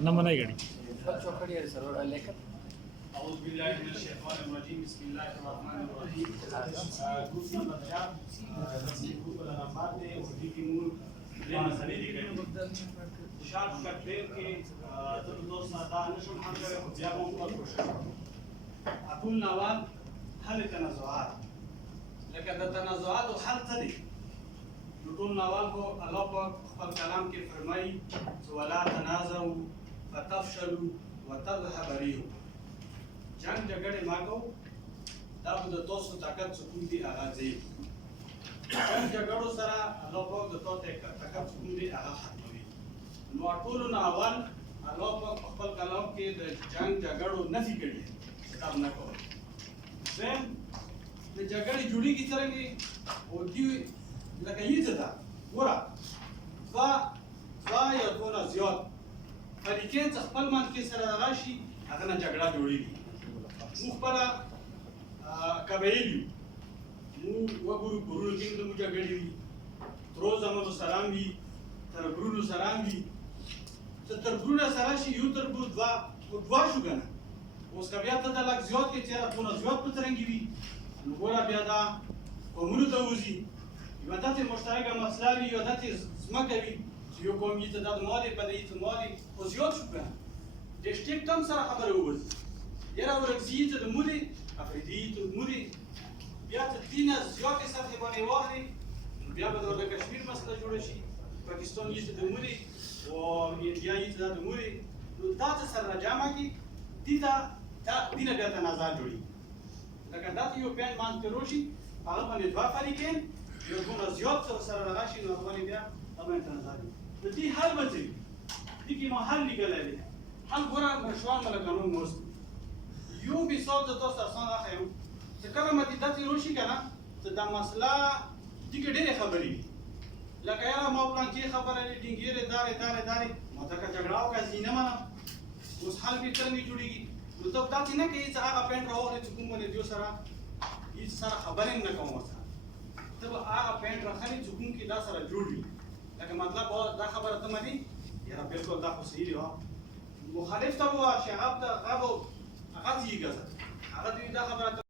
नंबर नहीं गड़ी أعوذ بالله من الشيطان الرجيم بسم الله الرحمن الرحيم group number 4 group number है उसी की मूल ले मसले दी गई शार्ट कट पेन के तो दोस्त सादा नशम हम करे जाबों को कोशिश أقول نوال حل التنازعات لكن التنازعات وحل تدي نقول نوال کو الله پاک خپل کلام کې فرمایي ولا تنازعوا فتفشلوا وتذهب ريحكم جنگ جګړه ماکو دا د تاسو طاقت سکون دی هغه ځای جنگ جګړو سره الله پاک د تاسو طاقت سکون دی هغه ختموي نو ټول نو اول الله پاک خپل کلام کې د جنگ جګړو نفي کړي کتاب نه کوي زم د جګړې جوړیږي څنګه او دی لکه یې ځدا ورا یا دونه زیات فریقین خپل من کې سره راشي هغه نه جګړه جوړیږي مخبره قبایلی مو وګورو ګورو کې د مجاګړي تر زمو سلام وی تر ګورو سلام وی تر ګورو سره شي یو تر ګورو دوا شو کنه اوس بیا ته د لک زیات کې چیرې په زیات په ترنګي وی نو ګور بیا دا کومونو ته وځي یو دته مشترکه مسله وی یو دته سمکه وی چې یو کوم یې ته د مالي په دې ته مالي او زیات شو کنه د شټیک تم سره خبره وځي يرى ورقزية المدي أفريدية المدي بيات الدين زياد سطح بني واحد بيابد ولا كشمير مثلا جورشي باكستان يجد المدي وإنديا يجد المدي دات سر رجامة كي دينا بيات نازل جوري لكن دات يوبيان مان كروشي أغلب من دوا فريقين يكون زياد سر رغاشي نواباني بيا أما نازل دي حل مجري دي كي ما حل لقلالي حل برا مشوار ملكانون موسم یو مثال د تاسو آسان راخیم چې کله مې داتې روشي کنه ته دا مسله دغه ډېرې خبرې لکه یاره ما پلان کې خبره لري ډینګېره دارې ما ته کا جګړه او کا زینه ما اوس حال به څنګه جوړیږي نو ته داتې نه کوي چې هغه پېنټ راوړي چې کوم باندې دیو سره هیڅ سره خبرې نه کوم ورسره ته هغه پېنټ راخلي چې کوم کې دا سره جوړي لکه مطلب دا خبره ته مې یاره بالکل دا خو صحیح دی مخالف ته وو شعب ته غو هغه یې ګزه هغه دې دا خبره